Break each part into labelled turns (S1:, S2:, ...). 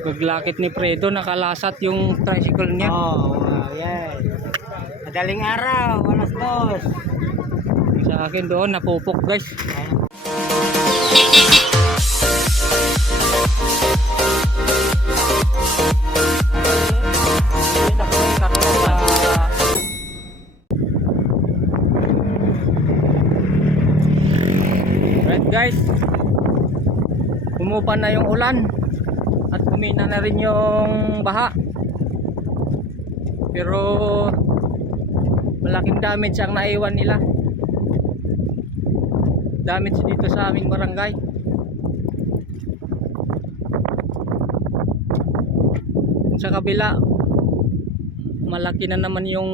S1: Paglakit ni Fredo, nakalasat yung tricycle niya.
S2: Oh, wow, yan. Madaling araw, alas dos.
S1: Sa akin doon, napupok guys. Right guys, Pumupa na yung ulan at kumina na rin yung baha. Pero malaking damage ang naiwan nila. Damage dito sa aming barangay. Sa kabila, malaki na naman yung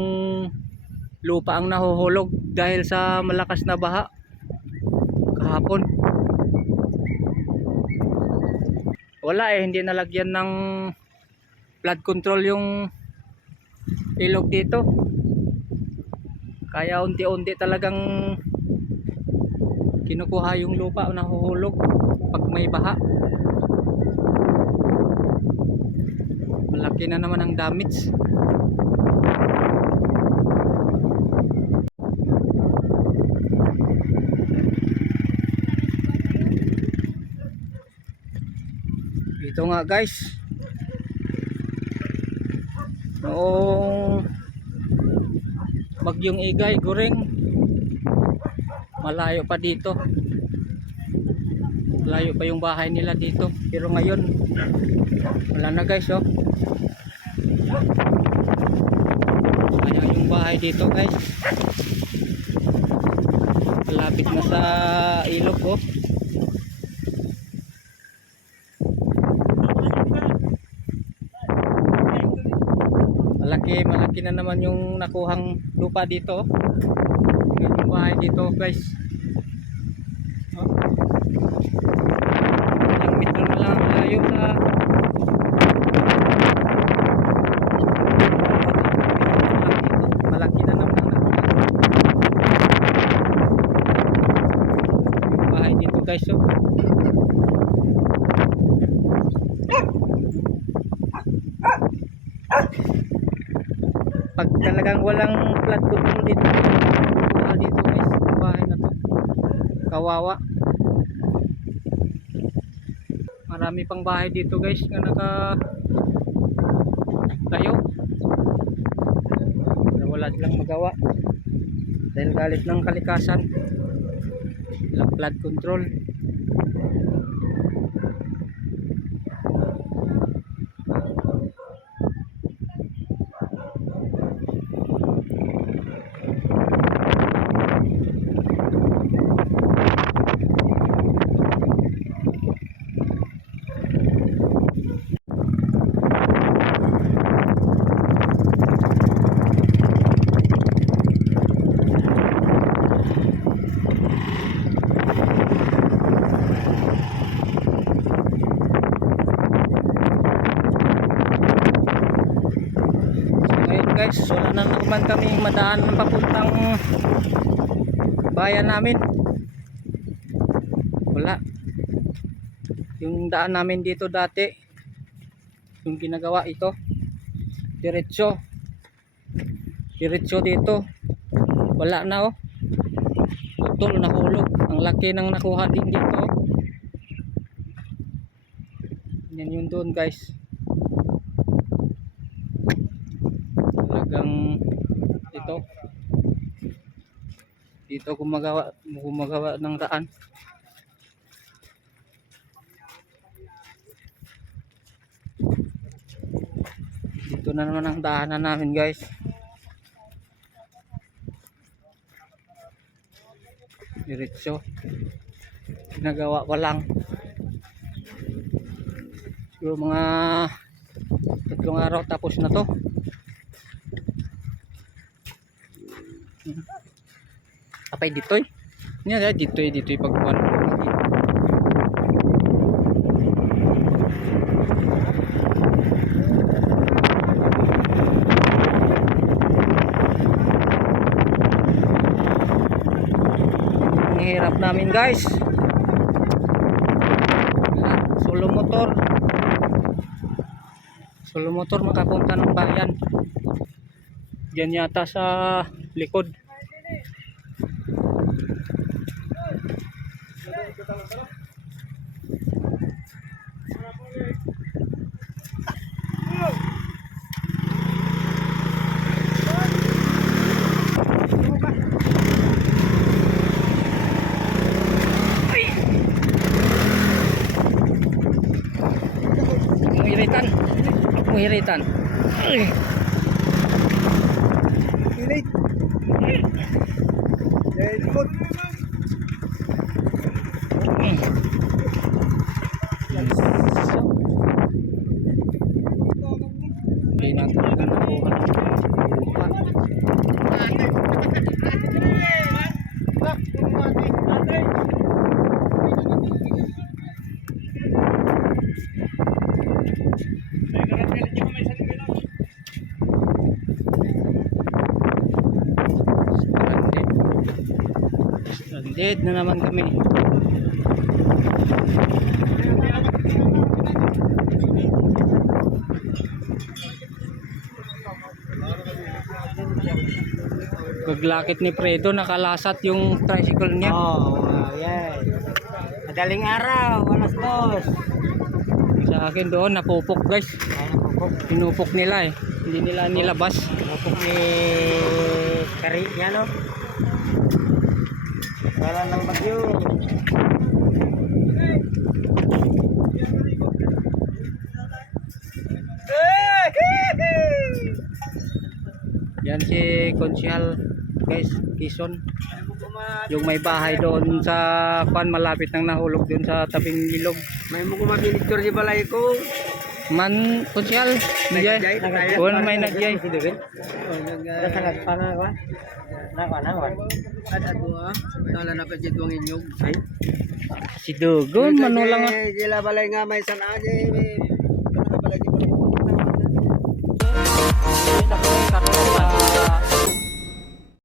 S1: lupa ang nahuhulog dahil sa malakas na baha kahapon. Wala eh hindi nalagyan ng flood control yung ilog dito. Kaya unti-unti talagang kinukuha yung lupa o nahuhulog pag may baha. Malaki na naman ang damage ito nga guys. Noong bagyong igay guring malayo pa dito. Malayo pa yung bahay nila dito. Pero ngayon wala na guys oh. Sayang yung bahay dito guys. Malapit na sa ilog oh malaki malaki na naman yung nakuhang lupa dito. Yung bahay dito guys. Oh. ilang metro na lang ang layo sa malaki na naman ang nakuha yung bahay dito guys oh. Pag talagang walang flood control dito kuha dito guys bahay na to. Kawawa. Marami pang bahay dito guys nga naka tayo na wala silang magawa. Dahil galit ng kalikasan. Walang flood control So ngayon guys, naman kami madaan ng papuntang bayan namin. Wala. Yung daan namin dito dati, yung ginagawa ito, diretso. Diretso dito. Wala na oh. Putol, nahulog. Ang laki ng nakuha din dito. Yan yun doon guys. talagang ito dito gumagawa gumagawa ng daan. Dito na naman ang daanan namin guys. Diretso. Ginagawa pa lang. Siguro mga tatlong araw tapos na to apay ditoy niya da ditoy ditoy pagkuan hirap namin guys. Wala, solo motor. Solo motor makapunta ng bayan Diyan yata sa likod Muhiritan. Muhiritan. Ay.
S2: Eh,
S1: Stranded na naman kami. Paglakit ni Fredo, nakalasat yung tricycle niya.
S2: Oh, wow, yan. Madaling araw, alas dos.
S1: Sa akin doon, napupok guys.
S2: Ay, napupok.
S1: Pinupok nila eh. Hindi nila nilabas.
S2: Napupok ni Kari niya, no? Wala ng bagyo.
S1: Yan si Konsihal guys, Kison. Yung may bahay doon sa kwan malapit nang nahulog doon sa tabing ilog.
S2: May mo kumabiligtor si balay ko.
S1: Man, Konsihal, nagyay. Oo na may nagyay.
S2: Ada sangat panah ko. Nawa, nawa. Ada dua. Kala na pa jidwang inyog. Ay.
S1: Si Dugon, manulang ah.
S2: Sila balay nga may sana aja.